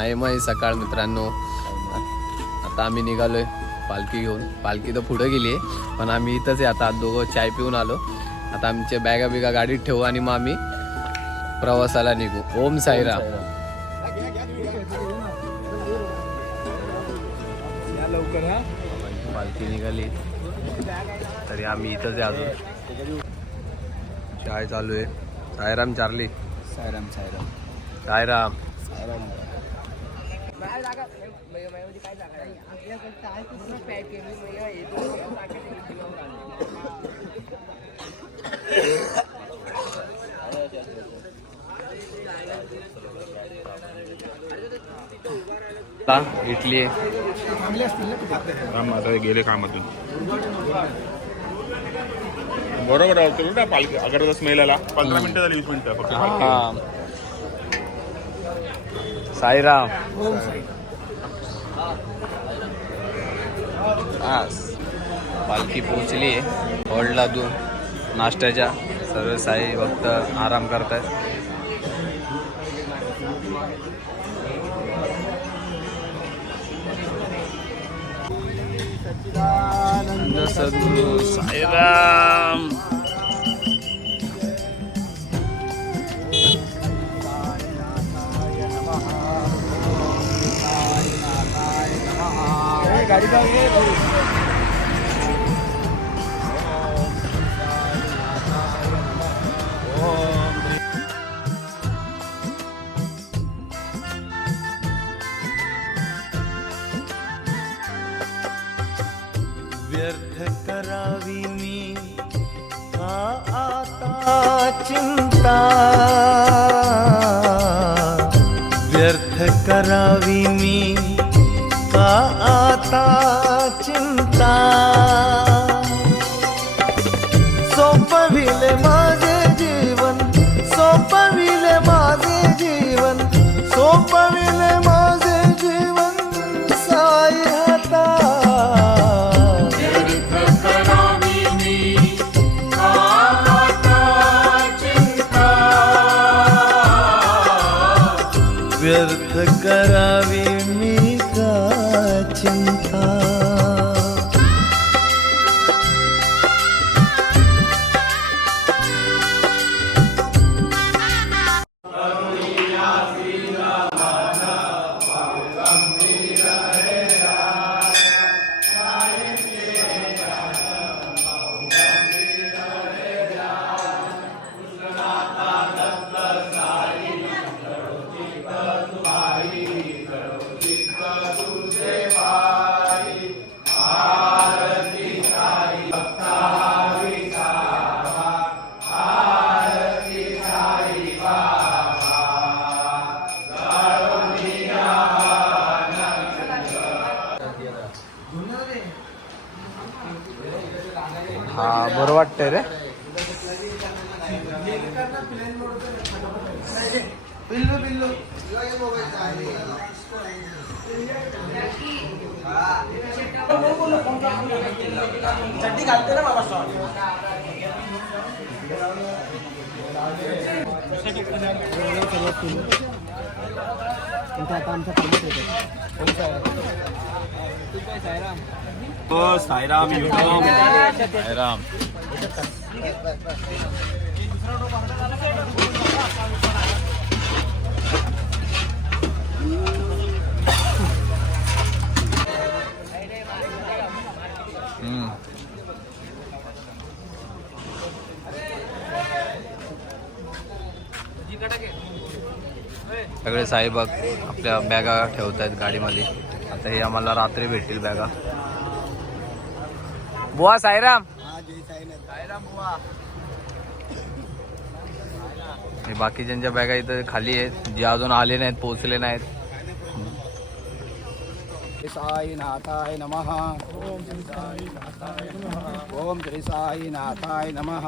आहे मग सकाळ मित्रांनो. आता आम्ही निघालोय पालखी घेऊन. पालखी तर पुढे गेली आहे पण आम्ही इथंच आहे आता. दोघं चाय पिऊन आलो. आता आमच्या बॅगा बिगा गाडीत ठेवू आणि मग आम्ही प्रवासाला निघू. ओम साईराम. पालखी निघाली तरी आम्ही इथंच आहे अजून. चाय चालू आहे. साईराम चार्ली. साईराम साईराम साईराम. इटली आता गेले कामातून बरोबर होतो ना पालखी. अगर स्मेल आला 15 मिनिटं झाली 20 मिनिटं फक्त. साईराम. पालखी पोहोचली आहे हॉल्टला. नाश्त्याच्या सर्व साई भक्त आराम करतायत. सद्गुरु साईराम. व्यर्थ करावी मी का आता चिंता, व्यर्थ करावी मी का आता चिंता. सोपविले माझे जीवन, सोपविले माझे जीवन, सोपविले माझे जीवन साई हाता. व्यर्थ करावी मी का चिंता. हा बरं वाटतंय रे. चड्डी घालते ना बाबा. साईराम साईराम. सगळे साईबाग आपल्या बॅगा ठेवत आहेत गाडीमध्ये. आता हे आम्हाला रात्री भेटतील बॅगा. बुवा साईराम. साईराम बुवा. हे बाकीच्यांच्या बॅगा इथं खाली आहेत जे अजून आले नाहीत, पोहोचले नाहीत. साईनाथाय नमः. ओम श्री साईनाथाय नमः. ओम श्री साईनाथाय नमः.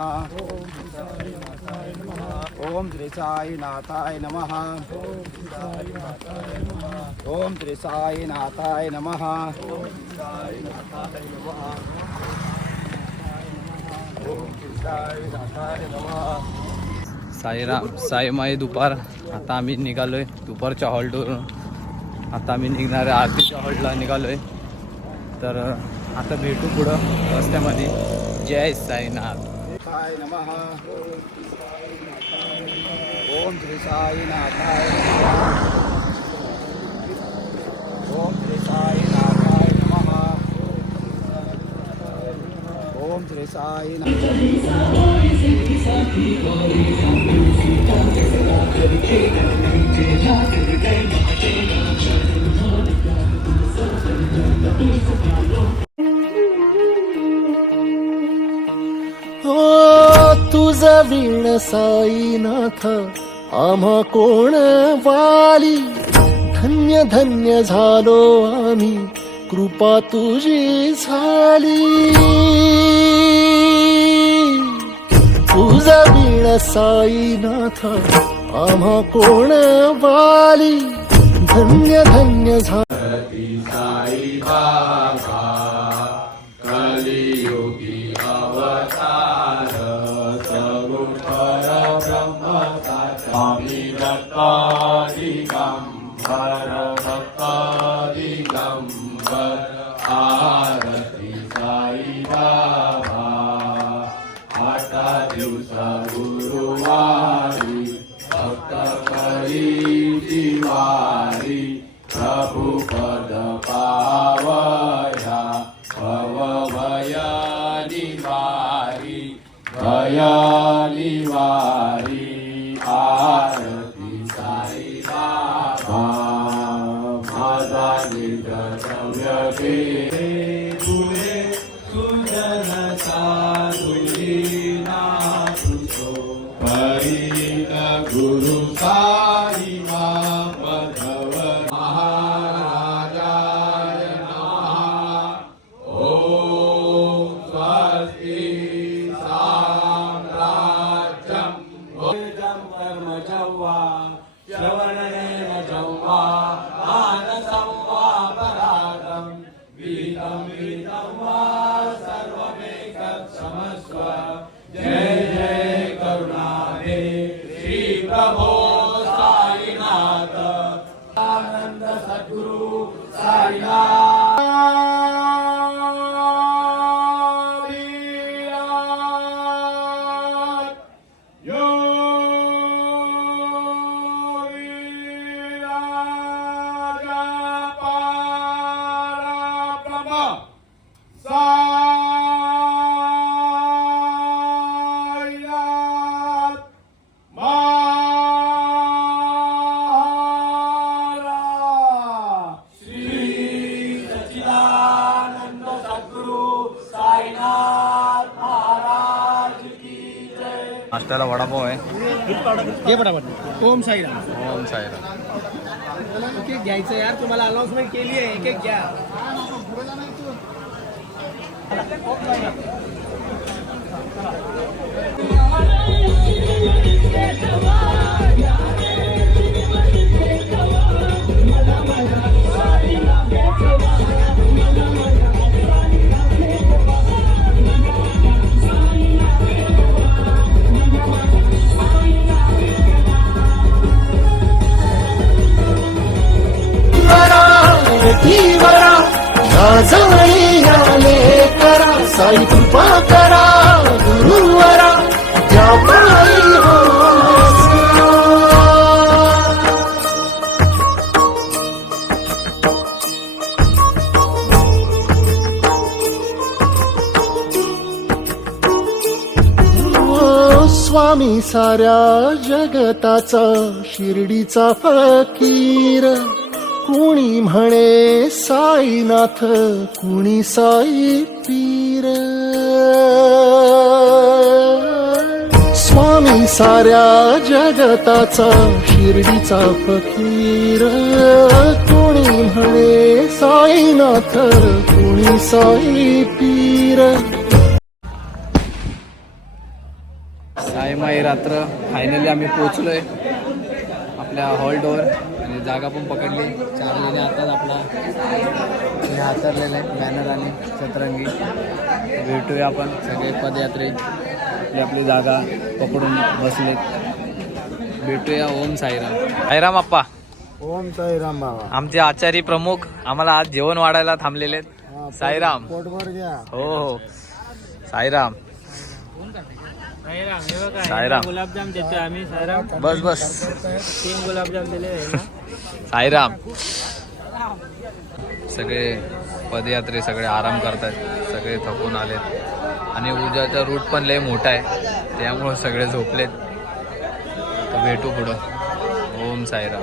ओम श्री साईनाथाय नमः. ओम श्री साईनाथाय नमः. साईराम. साईमाई दुपार. आता आम्ही निघालोय दुपारच्या हॉल्टवरून. आता आम्ही निघणार आहे आरतीच्या हॉलला निघालोय. तर आता भेटू पुढं रस्त्यामध्ये. जय साईनाथ. साई नमः. ओम श्री साईनाथाय नमः. ओम श्री साईनाथाय नमः. ओम श्री साईनाथ. तुझा वीण साईनाथ आम्हा कोण वाली. धन्य धन्य झालो आम्ही कृपा तुझी झाली. तुझा वीण साईनाथ आम्हा कोण वाली. धन्य धन्य झाली. साई बाबा कलियुगी अवतार सगुण परब्रह्म स्वामी दत्ता दिगंबर भक्ता दिगंबर. आरती साई बाबा 8 दिवस गुरुवारी भक्त करी दिवारी. प्रभु पद पावया भवभया निवारी भया निवारी. आरती साई बाबा माझा निर्गम्य पुढे सुजन साधुलीना तुझो परित गुरु साई माधव महाराजाय नमः. ओम स्वस्ति साम्राज्यं भोजं कर्मजवा श्रवणेन जवा मानसं वा परागं वीतं वीतं वा सर्वमेकक्षमस्व. जय जय करुणादे श्री प्रभो साईनाथ. आनंद सद्गुरु साईनाथ. नाश्त्याला वडापाव आहे. हे पटापट. ओम साईराम. ओम साईराम. एक एक घ्यायचं यार. तुम्हाला अनाउन्समेंट केली आहे. एक एक घ्या. साई कृपा करा गुरुवरा त्या पायी हो. स्वामी साऱ्या जगताचा शिर्डीचा फकीर. कुणी म्हणे साईनाथ कुणी साई पीर. स्वामी साऱ्या जगताचा शिर्डीचा फकीर. कुणी म्हणे साईनाथ कुणी साई पीर. साईमाई रात्र फायनली आम्ही पोचलोय आपल्या हॉल्टवर आणि जागा पण पकडली. चार्लीने आताच आपला हे हातरलेलं आहे बॅनर आणि सतरंगी. भेटूया आपण सगळे पदयात्रे आपली जागा पकडून बसलेत. भेटूया. ओम साईराम. साईराम अप्पा. ओम साईराम बाबा. आमचे आचारी प्रमुख आम्हाला आज जेवण वाढायला थांबलेले आहेत. साईराम. पोटभर घ्या. हो हो साईराम. साईराम. गुलाबजाम देतोय आम्ही. साईराम. बस बस. 3 गुलाबजाम दिले साईराम. सगळे पदयात्री सगळे आराम करतात, सगळे थकून आलेत आणि उद्याचा रूट पण लय मोठा आहे त्यामुळे सगळे झोपलेत. तर भेटू पुढं. ओम साईराम.